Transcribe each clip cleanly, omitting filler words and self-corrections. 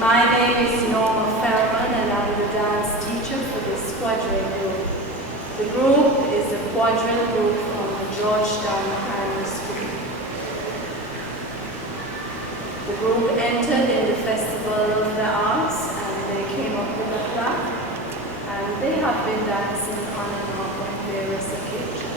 My name is Norma Feldman and I'm the dance teacher for this quadrille group. The group is the quadrille group from the Georgetown High School. The group entered in the Festival of the Arts and they came up with a plaque, and they have been dancing on and off on various occasions.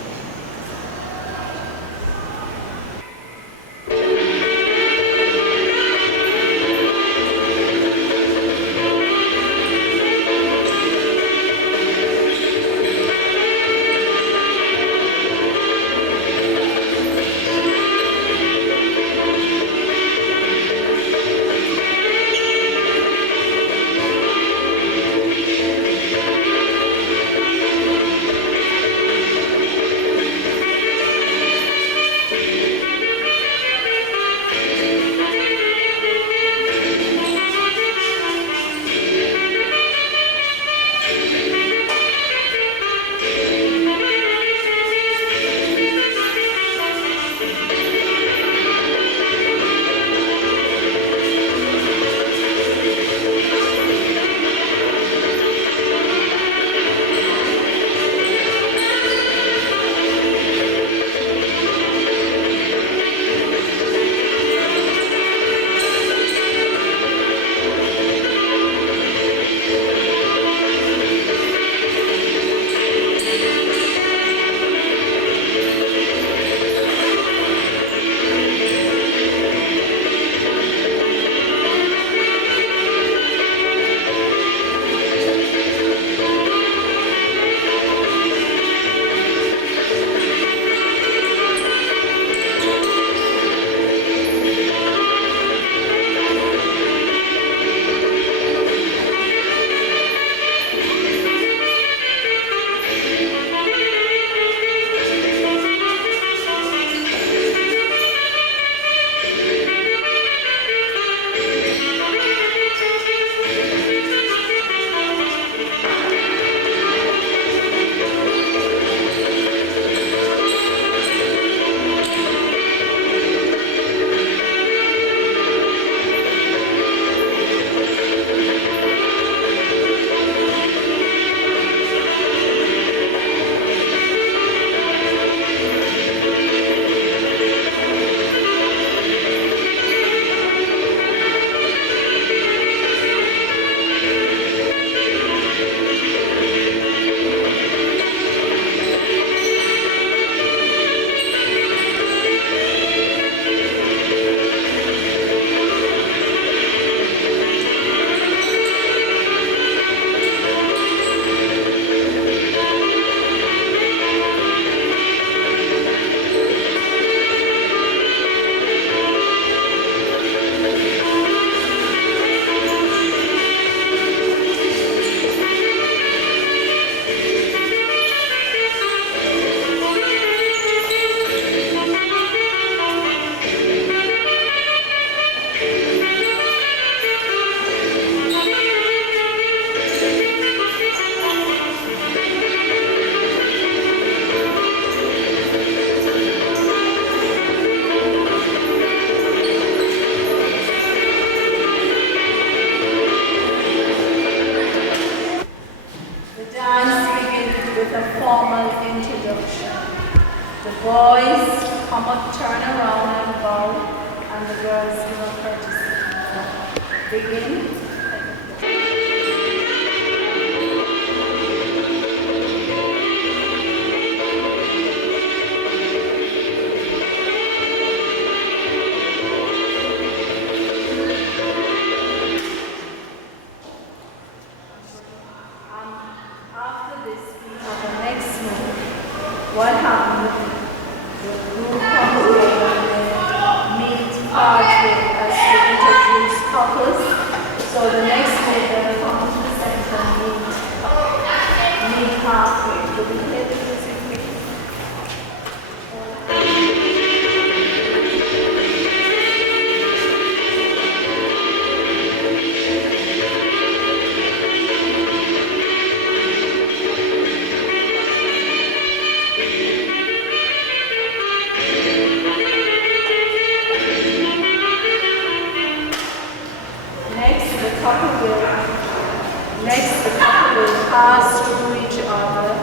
pass through each other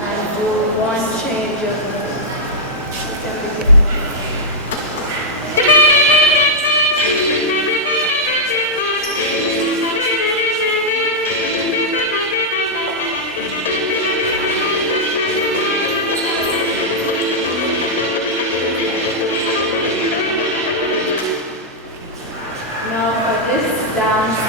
and do one change of move. You can begin.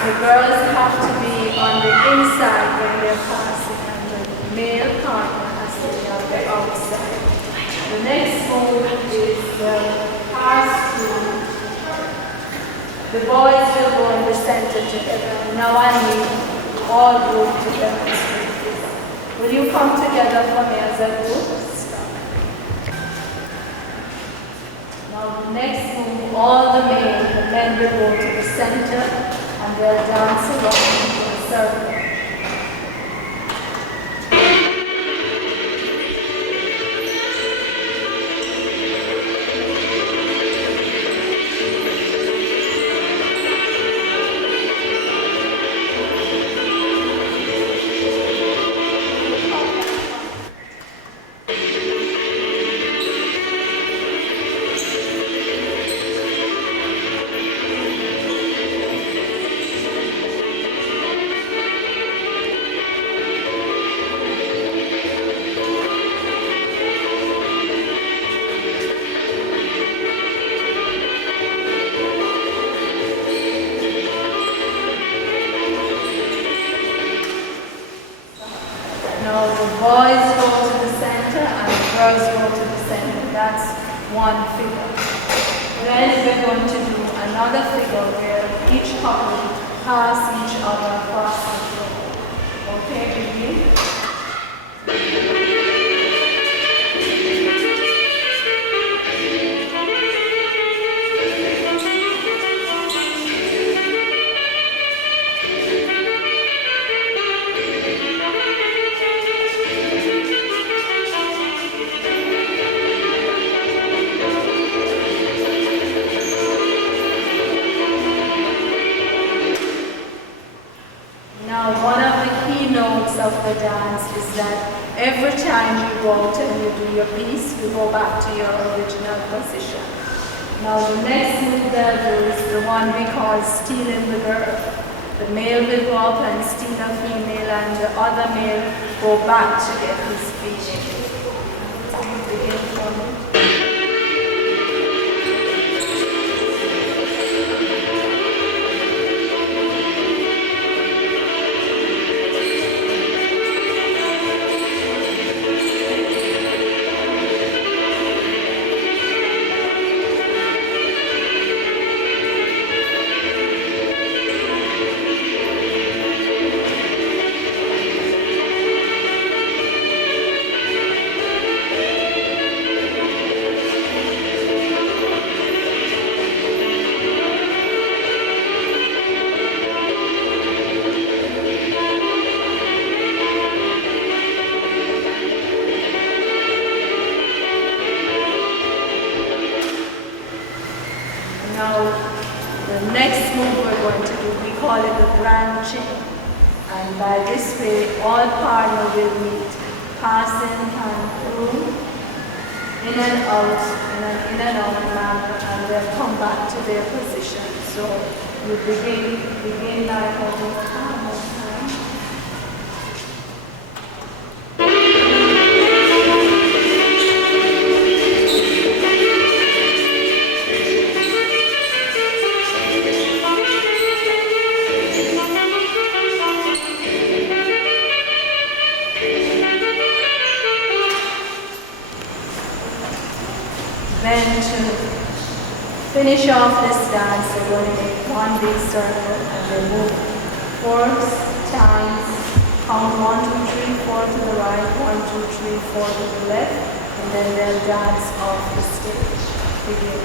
The girls have to be on the inside when they're passing, and the male partner has to be on the outside. The next move is the pass through. The boys will go in the center together. Now I need all group to demonstrate this. Will you come together for me as a group? Now the next move, all the men will go to the center. And they'll dance along in a circle. Boys go to the center and the girls go to the center. That's one figure. Then we're going to do another figure where each couple pass each other across the floor. Okay, begin. Of the dance is that every time you go out and you do your piece, you go back to your original position. Now the next move they'll do is the one we call stealing the girl. The male will go up and steal a female and the other male go back to get his female. Begin for me. And by this way, all partners will meet, passing and through, in and out manner, and they'll come back to their position. So you begin like one time. Then to finish off this dance, we're going to make one big circle and then move 4 times. Count 1, 2, 3, 4 to the right, 1, 2, 3, 4 to the left, and then they'll dance off the stage. Begin.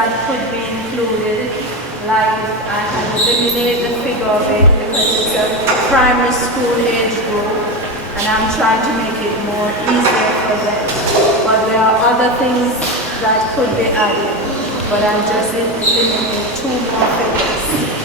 that could be included, like I had eliminated the figure of it because it's a primary school age group, and I'm trying to make it more easier for them. But there are other things that could be added, but I'm just eliminating 2 more figures.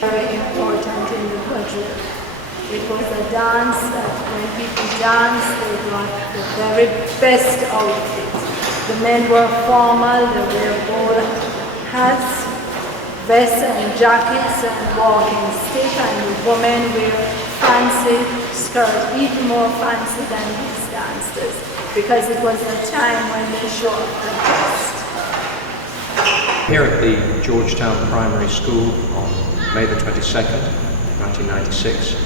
Very important in the quadrille. It was a dance that when people dance, they got the very best outfit. The men were formal, they wear bowler hats, vests and jackets and walking stick, and the women wear fancy skirts, even more fancy than these dancers, because it was a time when they showed up the best. Here at the Georgetown Primary School on May the 22nd, 1996,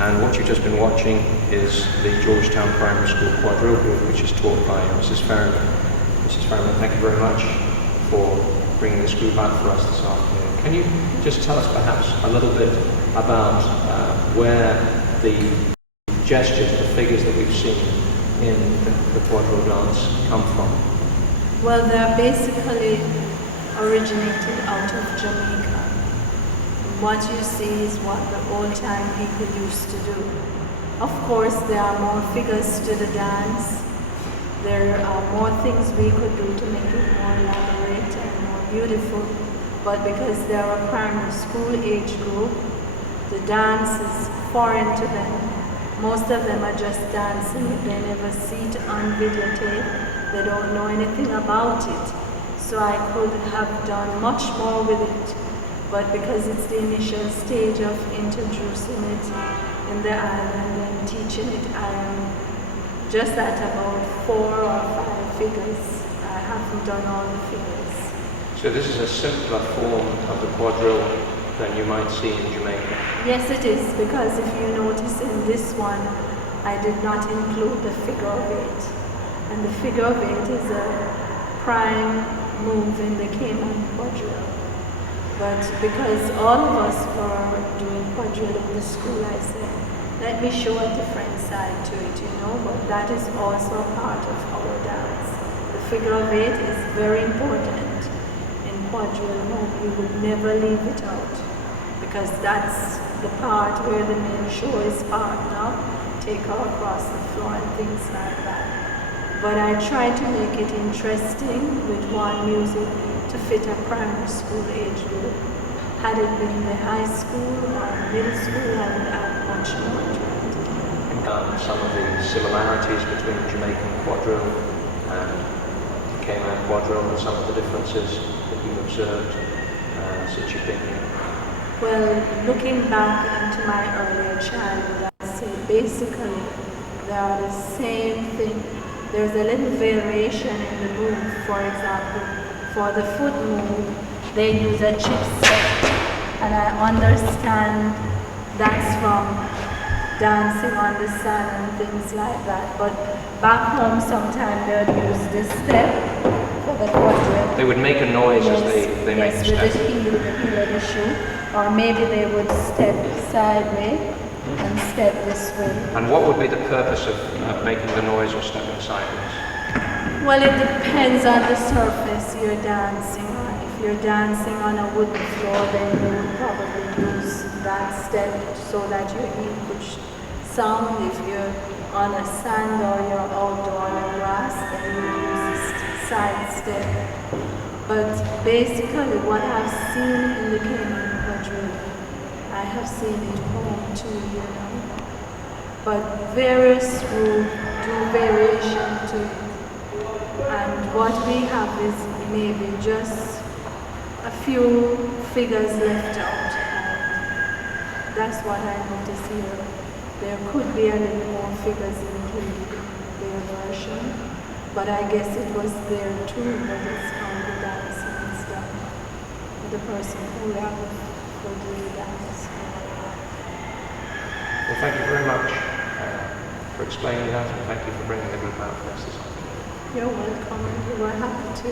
and what you've just been watching is the Georgetown Primary School Quadrille group, which is taught by Mrs. Ferryman. Mrs. Ferryman, thank you very much for bringing this group out for us this afternoon. Can you just tell us perhaps a little bit about where the gestures, the figures that we've seen in the quadrille dance come from? Well, they're basically originated out of Jamaica. What you see is what the old-time people used to do. Of course, there are more figures to the dance. There are more things we could do to make it more elaborate and more beautiful. But because they're a primary school age group, the dance is foreign to them. most of them are just dancing. They never see it on videotape. They don't know anything about it. So I could have done much more with it. But because it's the initial stage of introducing it in the island and teaching it, I am just at about 4 or 5 figures. I haven't done all the figures. So this is a simpler form of the quadrille than you might see in Jamaica? Yes, it is, because if you notice in this one, I did not include the figure of 8. And the figure of 8 is a prime move in the Cayman quadrille. But because all of us were doing quadrille in the school, I said, let me show a different side to it, but that is also part of our dance. The figure of 8 is very important in quadrille. You would never leave it out, because that's the part where the main show is partnered up, take her across the floor and things like that. But I try to make it interesting with one music to fit a primary school age group. Had it been the high school or middle school, I would add much more to it. Some of the similarities between Jamaican quadrille and Cayman quadrille, and some of the differences that you've observed since you've been here? Well, looking back into my earlier childhood, I'd say basically they are the same thing. There's a little variation in the move. For example, for the foot move, they use a chip set, and I understand that's from dancing on the sand and things like that. But back home, sometimes they'll use this step for the quadrille. They would make a noise as they make the step. Yes, with the heel of the shoe. Or maybe they would step sideways and step this way. And what would be the purpose of making the noise or stepping sideways? Well, it depends on the surface you're dancing on. If you're dancing on a wooden floor, then you would probably use that step so that your heel could sound. If you're on a sand or you're outdoor on the grass, then you use this side step. But basically what I've seen in the Cayman quadrille, I have seen it home too, But various will do variation to it. And what we have is maybe just a few figures left out. And that's what I notice here. There could be a little more figures included in their version, but I guess it was there too, but it's how the dancing is done. The person who learned for the dance. Well, thank you very much for explaining that, and thank you for bringing the group out for us this afternoon. You're welcome, and we were happy to.